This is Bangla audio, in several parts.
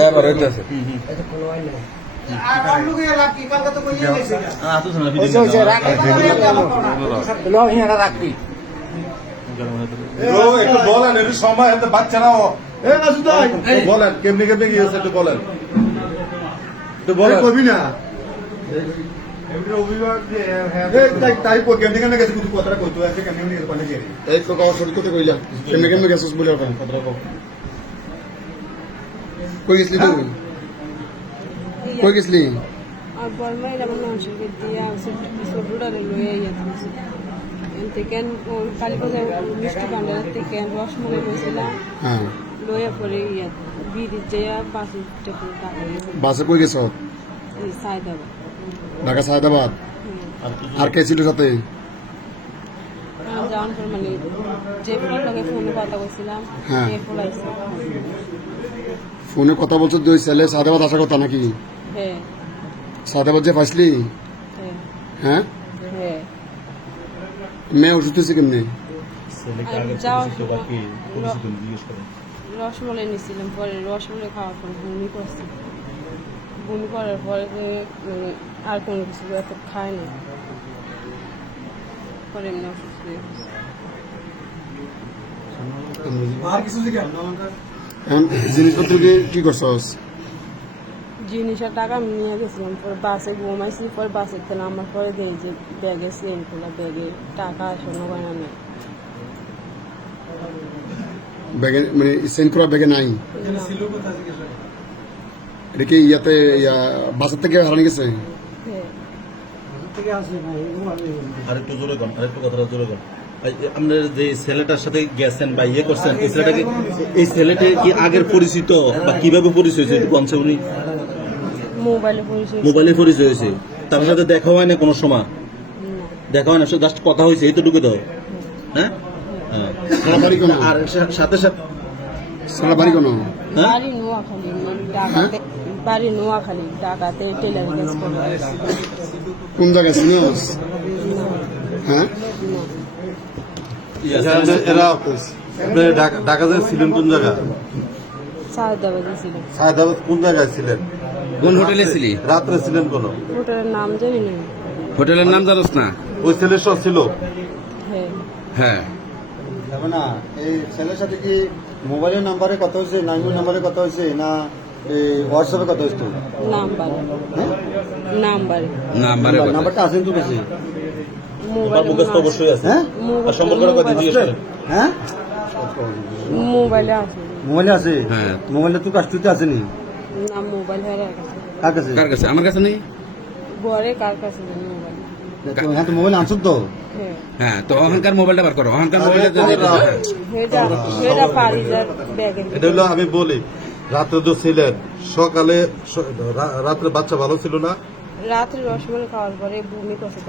এবার হইতেছে রাখবি। একটু বলেন একটু সময় হাতে বাচ্চারাও। বলেন কেমনি কেমনি গিয়েছে একটু বলেন। একটু বলেন। কবি না। এই তো শুরু করতে কইলা কেমনে কেমনে গেছিস বলে কথাটা কও। কই গেছলি তুই কই গেছলি বাসি কই গেছ ঢাকা সায়দাবাদ আর কে ছিল সাথে যাওয়ার পর মানে যে ফুলের লগে ফোনে কথা বলছিলাম হ্যাঁ। ফুল আইসে ফোনে কথা বলছো তুই ছেলে সায়দাবাদ আসার কথা নাকি? হ্যাঁ। সায়দাবাদ যে ফাইসলি হ্যাঁ। হ্যাঁ? হ্যাঁ। মেয়ে ওষুধ হয়েছে কেমনি? রসমলাই নিছিলাম পরে রসমলাই খাওয়ার পর বমি করছি। বমি করার পরে আর কোনো কিছু এত খায় না পরে এমনি অসুস্থ হয়ে জিনিসপত্র কি করছস জিনিসের টাকা আমি নিয়ে গেছিলাম পরে বাসে ঘুমাইছি পরে বাসে তেল আমার পরে দেই যে ব্যাগে সেম খোলা ব্যাগে টাকা সোনো গয়না নেই। ব্যাগে মানে সেন্ড করা ব্যাগে নাই? এটা কি ইয়াতে ইয়া বাসার থেকে হারানো গেছে? হ্যাঁ আরেকটু জোরে কন আরেকটু কথাটা জোরে যে আপনার যে ছেলেটার সাথে গেছেন বা ইয়ে করছেন এই ছেলেটাকে এই ছেলেটা কি আগের পরিচিত বা কীভাবে পরিচয় হয়েছে একটু উনি? মোবাইলে পরিচয় মোবাইলে পরিচয় হয়েছে। তার সাথে দেখা হয় না কোনো সময়? দেখা হয় না জাস্ট কথা হয়েছে এই তো। ঢুকে দাও হ্যাঁ। হ্যাঁ বাড়ি আর সাথে সাথে সারা বাড়ি কোনো? হ্যাঁ? বাড়ি নোয়াখালী মানে ঢাকাতে বাড়ি নোয়াখালী ঢাকাতে টেলার কাজ করে কোন জায়গায় চিনিস হ্যাঁ? এরা আপনি ঢাকা- ঢাকাতে ছিলেন কোন জায়গা? ছিল সায়দাবাদ কোন জায়গায় ছিলেন? কোন হোটেলে ছিলি? রাত্রে ছিলেন কোন? হোটেলের নাম জানি না। হোটেলের নাম জানোস না? ওই ছেলের সব ছিল? হ্যাঁ। হ্যাঁ। যাবে না এই ছেলের সাথে কি মোবাইলের নাম্বারে কথা হয়েছে নাম্বারে কথা হয়েছে না এই হোয়াটসঅ্যাপে কথা হয়েছে নাম্বারে নাম্বারে নাম্বারে কথা। নাম্বারটা আসেন তো বেশি। তোমার মুখস্থ অবশ্যই আছে। হ্যাঁ? আর সম্পর্কের কথা জিজ্ঞেস হ্যাঁ? মোবাইলে আছে। মোবাইলে আছে? হ্যাঁ। মোবাইলে তো কাস্টুতে আসেনি? না মোবাইল হয়ে গেছে কার কাছে? কার কাছে? আমার কাছে নেই? কার কাছে হ্যাঁ তো মোবাইল আনছো তো? হ্যাঁ। হ্যাঁ তো অহংকার মোবাইলটা বার করো। অহংকার মোবাইলটা হেটা হেটা পারিজার ব্যাগের এটা হলো আমি বলি রাত্রে তো ছিলেন। সকালে রাত্রে বাচ্চা ভালো ছিল না? রাত্রে রসমালাই খাওয়ার পরে বমি করছে।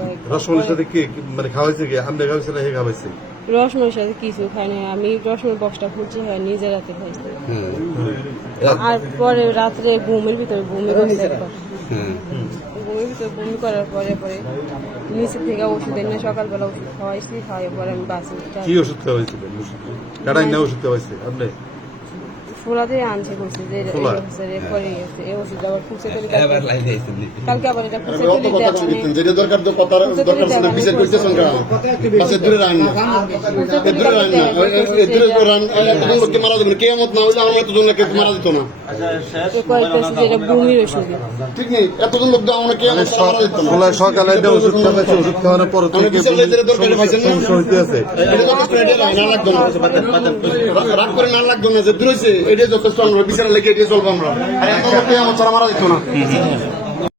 সাথে কি মানে খাওয়াইছে কি? আপনি খাওয়াইছে না হে খাওয়াইছে? রসমালাইয়ের সাথে কিছু খাই না আমি রসমালাই বক্সটা খুঁজছি হ্যাঁ নিজে রাতে খাইছি হ্যাঁ আর পরে রাত্রে ঘুমের ভিতরে বমি করছে ভিতরে বমি করার পরে পরে নিচে থেকে ওষুধ এনে সকালবেলা ওষুধ খাওয়াইছি খাওয়াই পরে আমি বাসে কি ওষুধ খাওয়াইছিলেন? ওষুধ কাটাই না। ওষুধ খাওয়াইছে? আপনি? ফোলা দিয়ে আনছে বলছে যে এই ফোলা? ওষুধের এ করে গেছে এই ওষুধ আবার খুঁজে তুলি এবার লাইনে আইছেন কালকে আবার এটা খুঁজে অত তুলি কথা কম দিতেন যেটা দরকার তো কথা দরকার ছিল বিচার করতেছেন কেন বাসে দূরে রান। দূরে রান। দূরে রান। এতজন লোককে মারা যাবে কেমত না হইলে আমার এতজন লোককে মারা যেত না। কয়েকটা যে এটা বমির ওষুধ ঠিক নেই। এতজন লোক দেওয়া মানে মারা যেত না। সকালে ওষুধ খাওয়ানোর পরে আমি বিচার লেজের দরকারে পাইছেন না সমস্যা হইতে আছে এটা যথেষ্ট এটা না? লাগতো না রাগ করে না লাগতো না যে দূর হয়েছে এটা যথেষ্ট আমরা বিচারে লেগে এটাই চলবো আমরা। আর এত আমার মারা যেত না।